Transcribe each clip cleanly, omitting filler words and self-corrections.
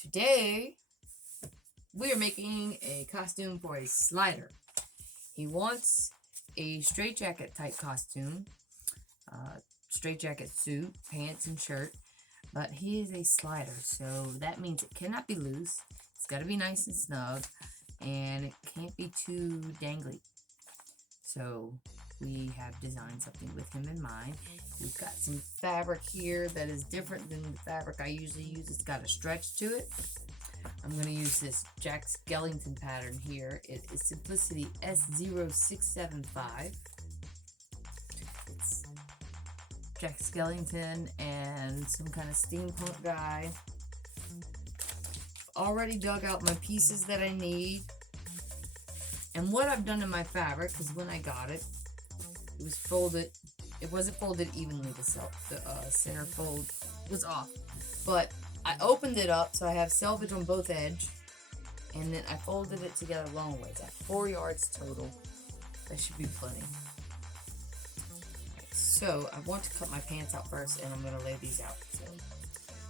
Today, we are making a costume for a slider. He wants a straitjacket type costume, straitjacket suit, pants and shirt, but he is a slider, so that means it cannot be loose. It's got to be nice and snug, and it can't be too dangly. So we have designed something with him in mind. We've got some fabric here that is different than the fabric I usually use. It's got a stretch to it. I'm going to use this Jack Skellington pattern here. It is Simplicity S0675. It's Jack Skellington and some kind of steampunk guy. Already dug out my pieces that I need. And what I've done to my fabric, because when I got it, it was folded. It wasn't folded evenly. The center fold was off. But I opened it up, so I have selvage on both edges. And then I folded it together long ways. I have 4 yards total. That should be plenty. Right, so I want to cut my pants out first, and I'm going to lay these out.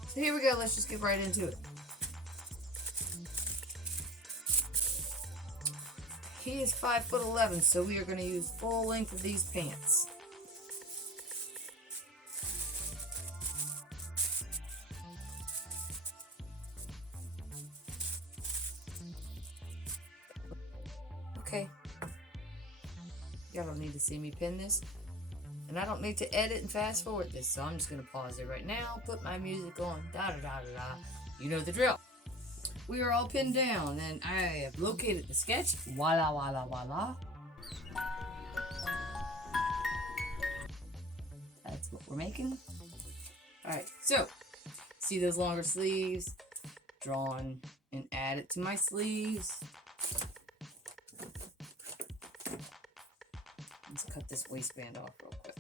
So here we go. Let's just get right into it. He is 5'11", so we are going to use full length of these pants. Okay. Y'all don't need to see me pin this. And I don't need to edit and fast forward this, so I'm just going to pause it right now, put my music on, da-da-da-da-da. You know the drill. We are all pinned down, and I have located the sketch. Voila, voila, voila. That's what we're making. Alright, so, see those longer sleeves? Drawn and add it to my sleeves. Let's cut this waistband off real quick.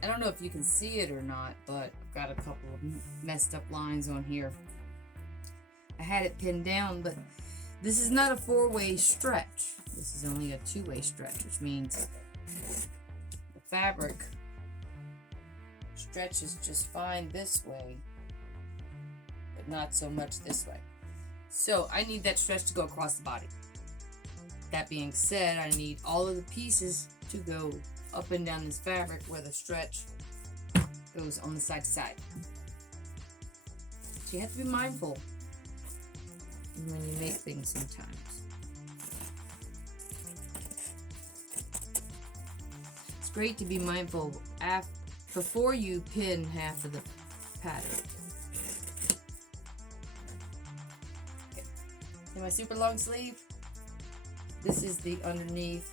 I don't know if you can see it or not, but I've got a couple of messed up lines on here. I had it pinned down, but this is not a 4-way stretch. This is only a 2-way stretch, which means the fabric stretches just fine this way, but not so much this way. So I need that stretch to go across the body. That being said, I need all of the pieces to go up and down this fabric where the stretch goes on the side to side. So you have to be mindful when you make things sometimes. It's great to be mindful before you pin half of the pattern. Okay. And my super long sleeve, this is the underneath.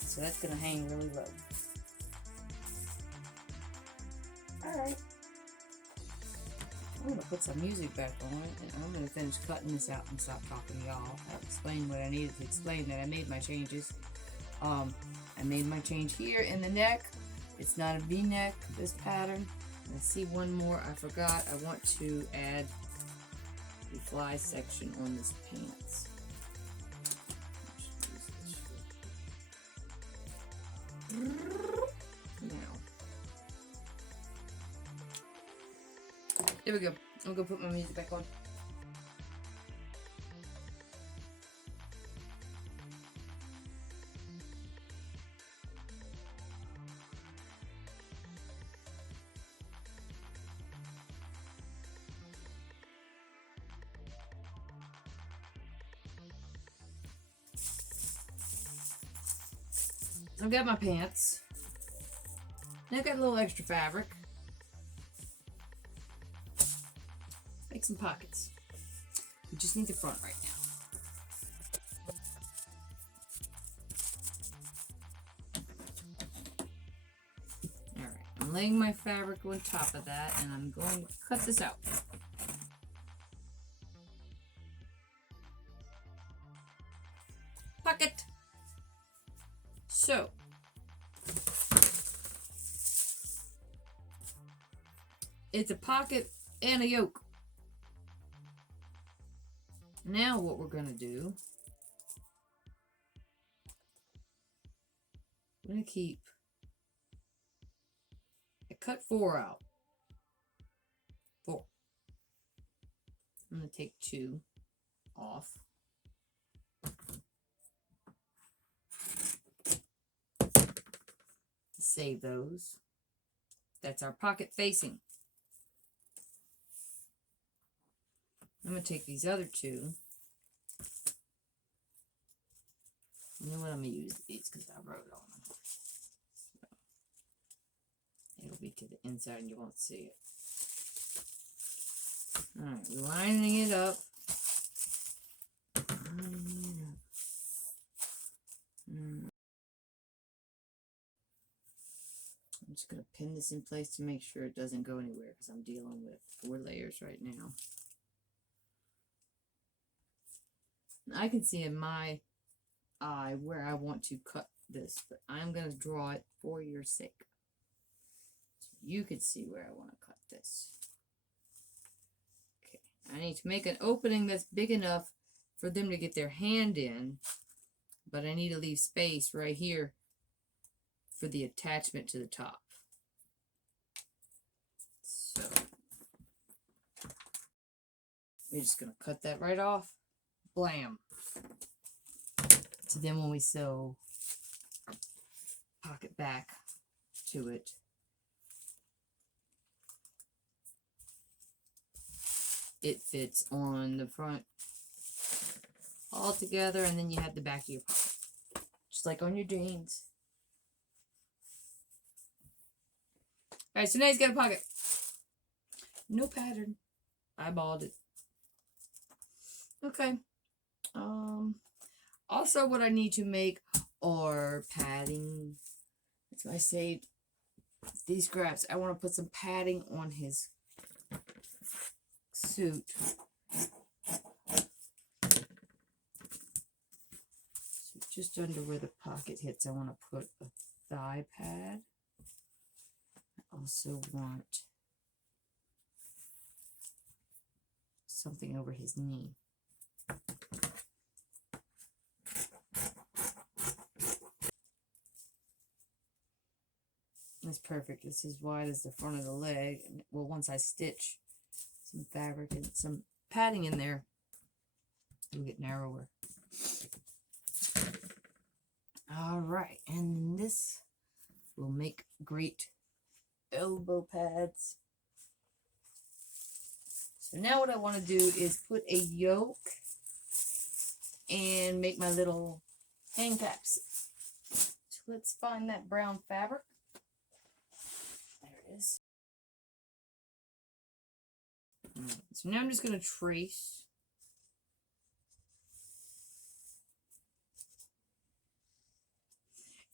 So that's going to hang really low. Alright. I'm going to put some music back on it, and I'm going to finish cutting this out and stop talking to y'all. I'll explain what I needed to explain, that I made my changes. I made my change here in the neck. It's not a V-neck, this pattern. I see one more I forgot. I want to add the fly section on this pants. Now, there we go. I'm gonna put my music back on. I've got my pants. Now I've got a little extra fabric. Make some pockets. We just need the front right now. Alright, I'm laying my fabric on top of that, and I'm going to cut this out. Pocket! So, It's a pocket and a yoke. Now what we're going to do, I'm going to keep, I cut 4 out. 4. I'm going to take 2 off. Save those. That's our pocket facing. I'm going to take these other 2. You know what? I'm going to use these because I wrote on them. So it'll be to the inside and you won't see it. Alright, lining it up. I'm just going to pin this in place to make sure it doesn't go anywhere because I'm dealing with 4 layers right now. I can see in my eye where I want to cut this, but I'm going to draw it for your sake. So you can see where I want to cut this. Okay, I need to make an opening that's big enough for them to get their hand in, but I need to leave space right here for the attachment to the top. So we're just going to cut that right off. Blam. So then when we sew our pocket back to it, it fits on the front all together, and then you have the back of your pocket, just like on your jeans. Alright, so now he's got a pocket. No pattern. Eyeballed it. Okay. Also what I need to make are padding. That's why I saved these scraps. I want to put some padding on his suit. So just under where the pocket hits, I want to put a thigh pad. I also want something over his knee. That's perfect. It's as wide as the front of the leg. Well, once I stitch some fabric and some padding in there, it'll get narrower. All right, and this will make great elbow pads. So now what I want to do is put a yoke and make my little hang caps. So let's find that brown fabric. There it is. So now I'm just going to trace.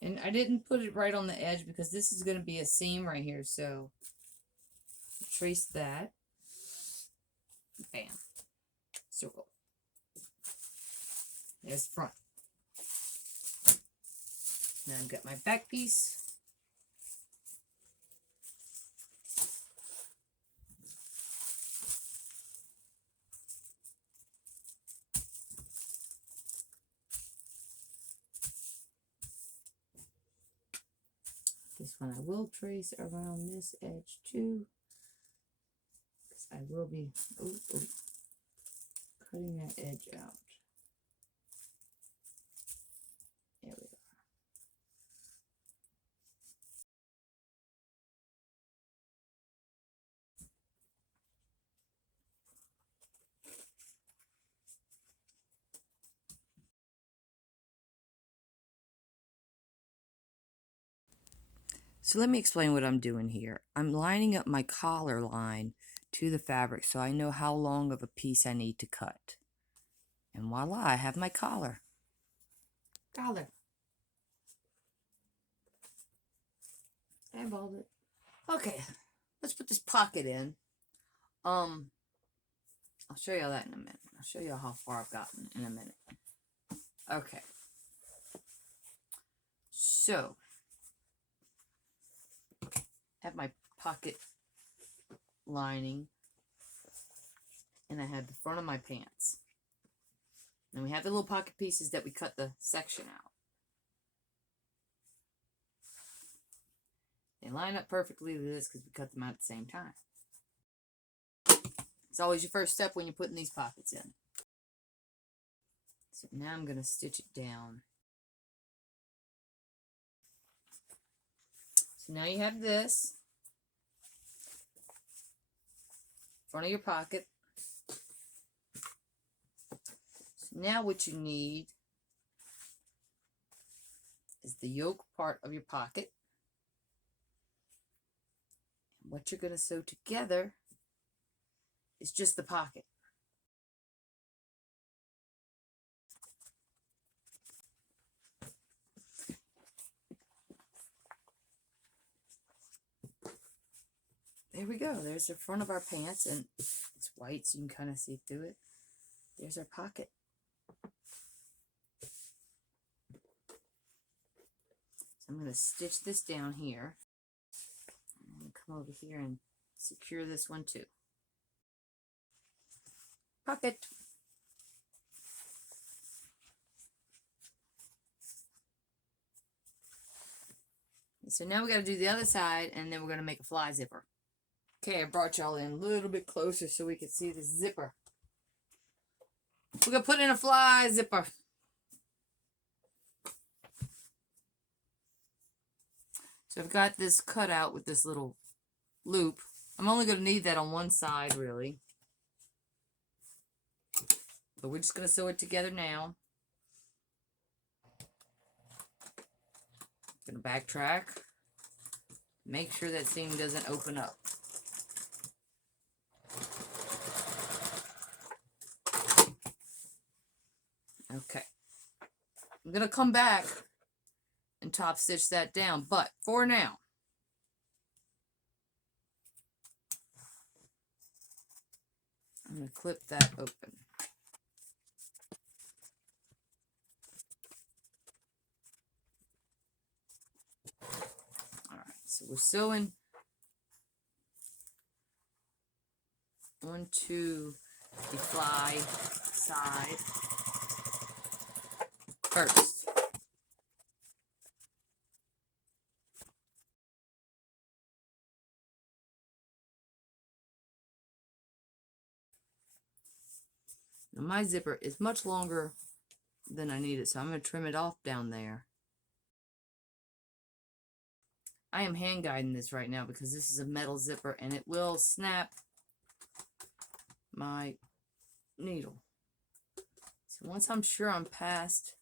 And I didn't put it right on the edge because this is going to be a seam right here. So trace that. Bam. Circle. There's the front. Now I've got my back piece. This one I will trace around this edge too, because I will be cutting that edge out. There we go. So let me explain what I'm doing here. I'm lining up my collar line to the fabric so I know how long of a piece I need to cut. And voila, I have my collar. Collar. Eyeballed it. Okay, let's put this pocket in. I'll show you all that in a minute. I'll show you how far I've gotten in a minute. Okay. So, have my pocket lining, and I have the front of my pants. And we have the little pocket pieces that we cut the section out. They line up perfectly with this because we cut them out at the same time. It's always your first step when you're putting these pockets in. So now I'm going to stitch it down. So now you have this. Front of your pocket. So now what you need is the yoke part of your pocket. And what you're going to sew together is just the pocket. There we go. There's the front of our pants, and it's white so you can kind of see through it. There's our pocket. So I'm going to stitch this down here. I'm going to come over here and secure this one too. Pocket. So now we got to do the other side, and then we're going to make a fly zipper. Okay, I brought y'all in a little bit closer so we can see the zipper. We're going to put in a fly zipper. So I've got this cut out with this little loop. I'm only going to need that on one side, really. But we're just going to sew it together now. I'm going to backtrack. Make sure that seam doesn't open up. Okay. I'm going to come back and top stitch that down, but for now, I'm going to clip that open. Alright, so we're sewing onto the fly side first. Now my zipper is much longer than I need it, so I'm going to trim it off down there. I am hand guiding this right now because this is a metal zipper and it will snap my needle. So once I'm sure I'm past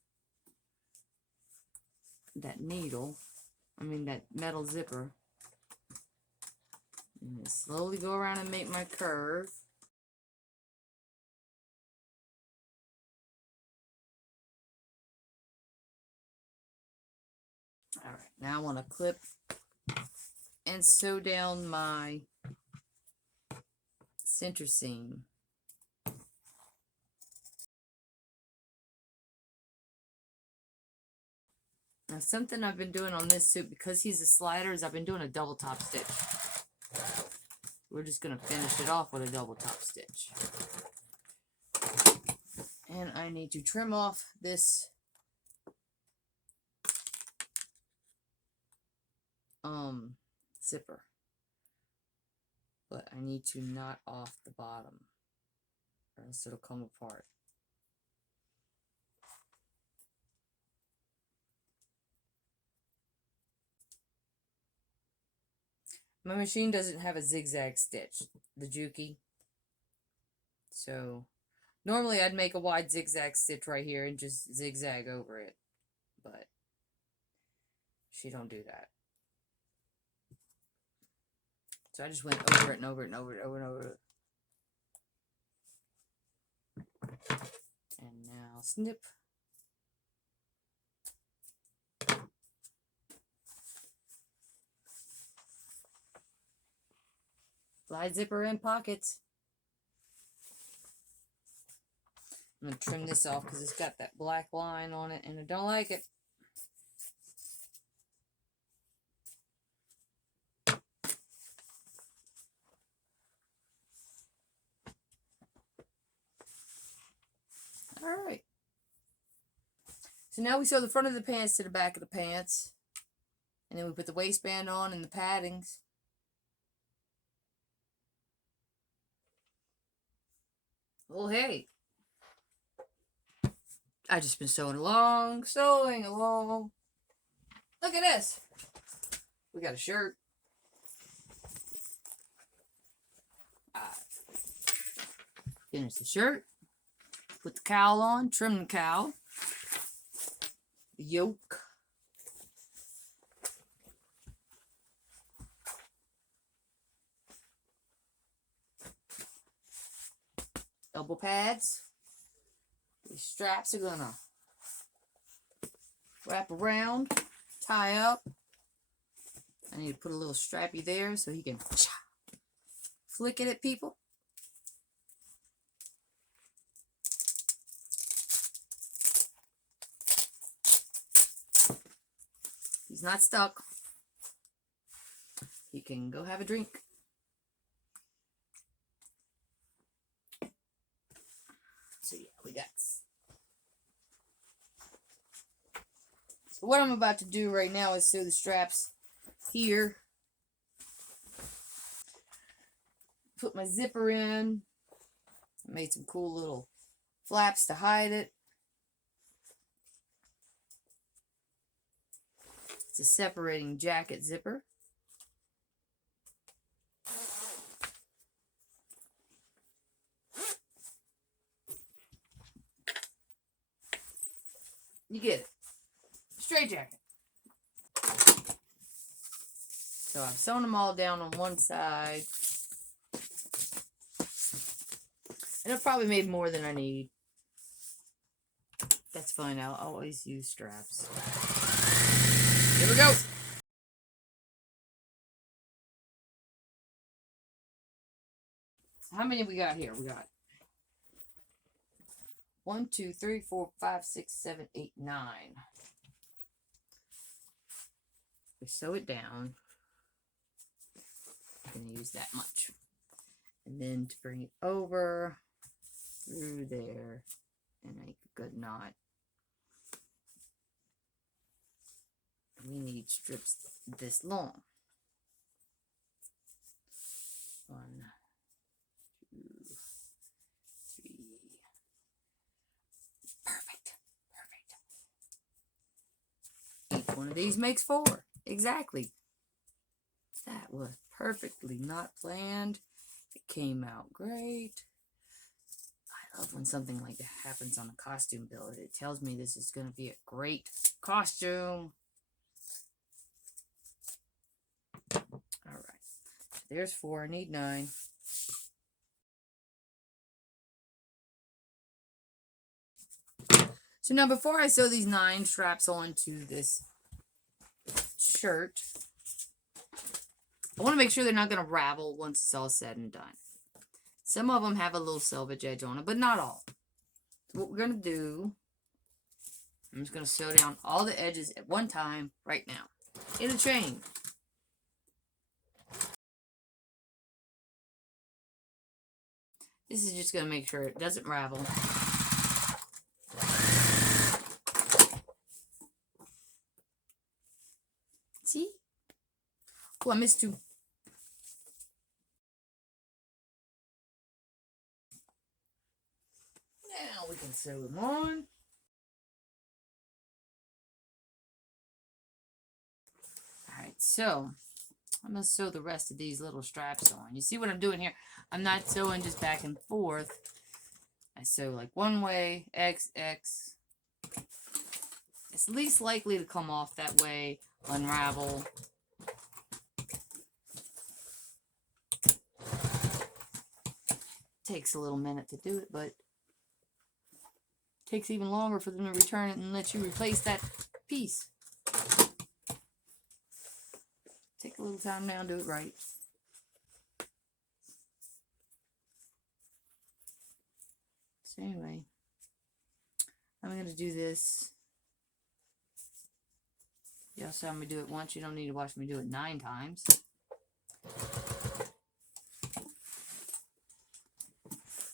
that needle, that metal zipper, I'm going to slowly go around and make my curve. Alright, now I want to clip and sew down my center seam. Now something I've been doing on this suit, because he's a slider, is I've been doing a double top stitch. We're just going to finish it off with a double top stitch. And I need to trim off this zipper. But I need to knot off the bottom, or else it'll come apart. My machine doesn't have a zigzag stitch, the Juki. So normally I'd make a wide zigzag stitch right here and just zigzag over it, but she don't do that. So I just went over it and over it and over it, over and over it. And now snip. Fly zipper in pockets. I'm going to trim this off because it's got that black line on it and I don't like it. So now we sew the front of the pants to the back of the pants. And then we put the waistband on and the paddings. Well, hey. I just been sewing along. Look at this. We got a shirt. Finish the shirt. Put the cowl on. Trim the cowl. The yoke. Elbow pads. These straps are gonna wrap around, tie up. I need to put a little strappy there so he can flick it at people. He's not stuck. He can go have a drink. So yeah, we got. So what I'm about to do right now is sew the straps here. Put my zipper in. I made some cool little flaps to hide it. It's a separating jacket zipper. You get it. Straight jacket. So I've sewn them all down on one side. And I've probably made more than I need. That's fine. I'll always use straps. Here we go. So how many we got here? We got 1, 2, 3, 4, 5, 6, 7, 8, 9. We sew it down. I'm going to use that much. And then to bring it over through there and make a good knot. We need strips this long. 1, 2, 3. Perfect. Each one of these makes 4. Exactly. That was perfectly not planned. It came out great. I love when something like that happens on a costume build. It tells me this is going to be a great costume. Alright. There's 4. I need 9. So now before I sew these 9 straps onto this shirt, I want to make sure they're not going to ravel once it's all said and done. Some of them have a little selvage edge on it, but not all. So what we're going to do, I'm just going to sew down all the edges at one time right now in a chain. This is just going to make sure it doesn't ravel. See? Oh, I missed 2. Now we can sew them on. Alright, so I'm going to sew the rest of these little straps on. You see what I'm doing here? I'm not sewing just back and forth. I sew like one way, X, X. It's least likely to come off that way, unravel. Takes a little minute to do it, but it takes even longer for them to return it and let you replace that piece. Take a little time now and do it right. So anyway, I'm going to do this. You all saw me do it once. You don't need to watch me do it 9 times.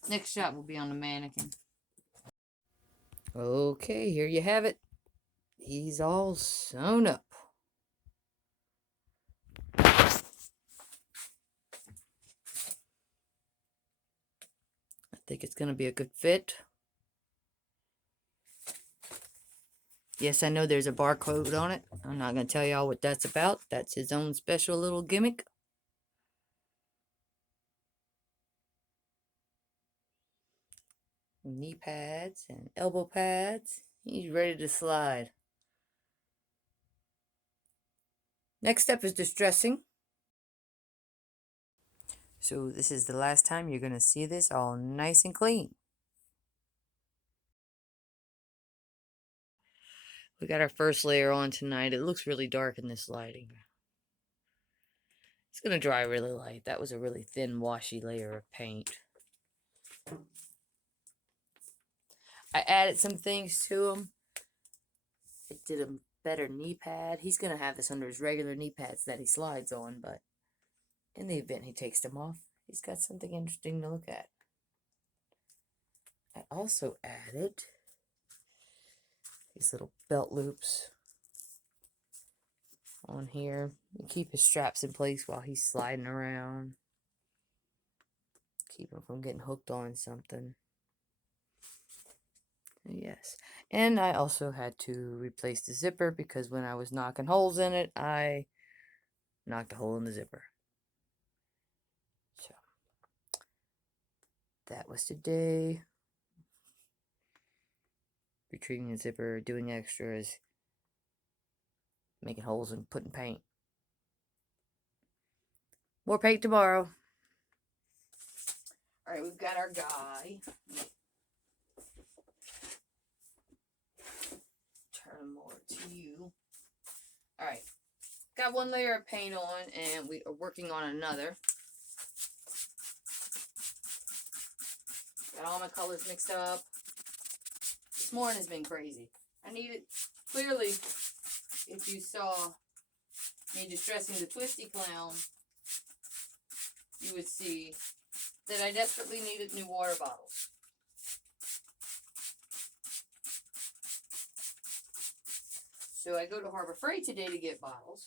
Next shot will be on the mannequin. Okay, here you have it. He's all sewn up. I think it's going to be a good fit. Yes, I know there's a barcode on it. I'm not going to tell y'all what that's about. That's his own special little gimmick. Knee pads and elbow pads. He's ready to slide. Next step is distressing. So this is the last time you're going to see this all nice and clean. We got our first layer on tonight. It looks really dark in this lighting. It's going to dry really light. That was a really thin, washy layer of paint. I added some things to him. I did a better knee pad. He's going to have this under his regular knee pads that he slides on, but in the event he takes them off, he's got something interesting to look at. I also added these little belt loops on here and keep his straps in place while he's sliding around. Keep him from getting hooked on something. Yes. And I also had to replace the zipper because when I was knocking holes in it, I knocked a hole in the zipper. So that was today. Retrieving the zipper, doing extras, making holes and putting paint. More paint tomorrow. Alright, we've got our guy. Turn more to you. Alright. Got one layer of paint on and we are working on another. Got all my colors mixed up. This morning has been crazy. I needed, clearly, if you saw me distressing the Twisty Clown, you would see that I desperately needed new water bottles. So I go to Harbor Freight today to get bottles.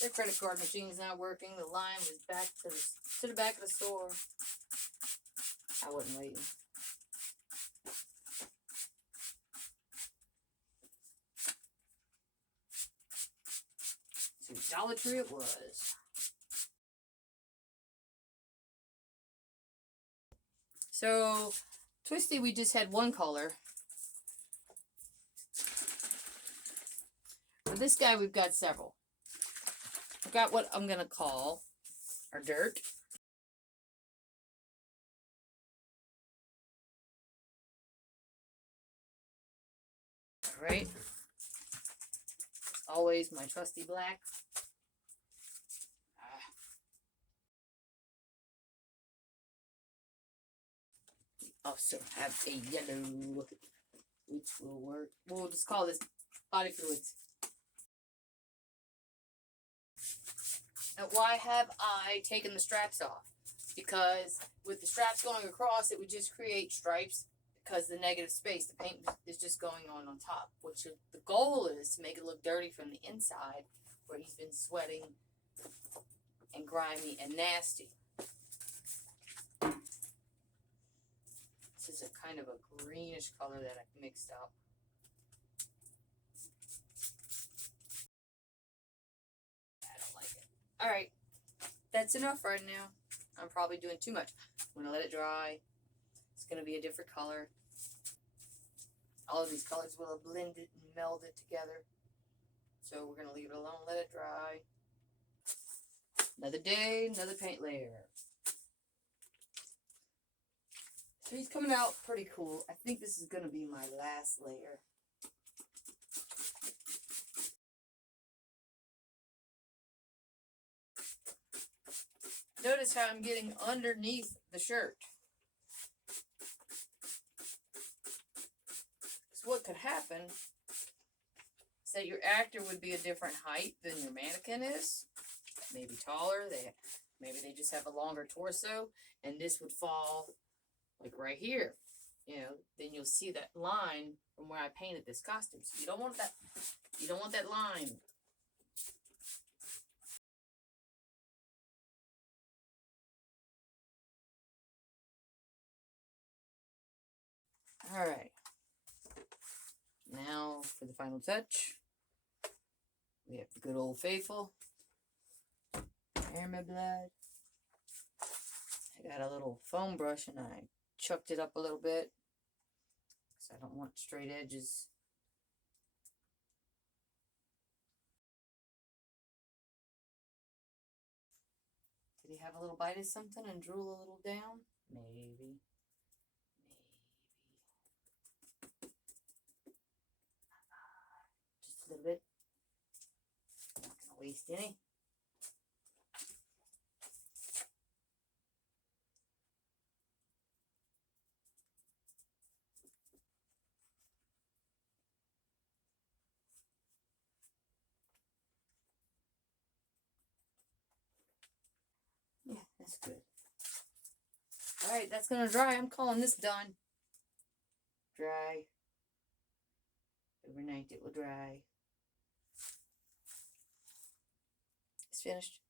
Their credit card machine's not working. The line was back to the back of the store. I wasn't waiting. So Dollar Tree it was. So Twisty, we just had one color. For this guy, we've got several. I've got what I'm going to call our dirt. Alright. Always my trusty black. Also have a yellow, which will work. We'll just call this body fluids. Now, why have I taken the straps off? Because with the straps going across, it would just create stripes because the negative space, the paint is just going on top. Which the goal is to make it look dirty from the inside, where he's been sweating and grimy and nasty. This is a kind of a greenish color that I've mixed up. I don't like it. Alright, that's enough right now. I'm probably doing too much. I'm going to let it dry. It's going to be a different color. All of these colors will have blended and melded together. So we're going to leave it alone, let it dry. Another day, another paint layer. So he's coming out pretty cool. I think this is going to be my last layer. Notice how I'm getting underneath the shirt. So what could happen is that your actor would be a different height than your mannequin is. Maybe taller. Maybe they just have a longer torso. And this would fall like right here. you know, then you'll see that line from where I painted this costume. So you don't want that, line. All right. Now for the final touch. We have the good old faithful. Air my blood. I got a little foam brush and I chucked it up a little bit because I don't want straight edges. Did he have a little bite of something and drool a little down? Maybe. Just a little bit. Not gonna waste any. Yeah, that's good. All right, that's gonna dry. I'm calling this done. Dry. Overnight it will dry. It's finished.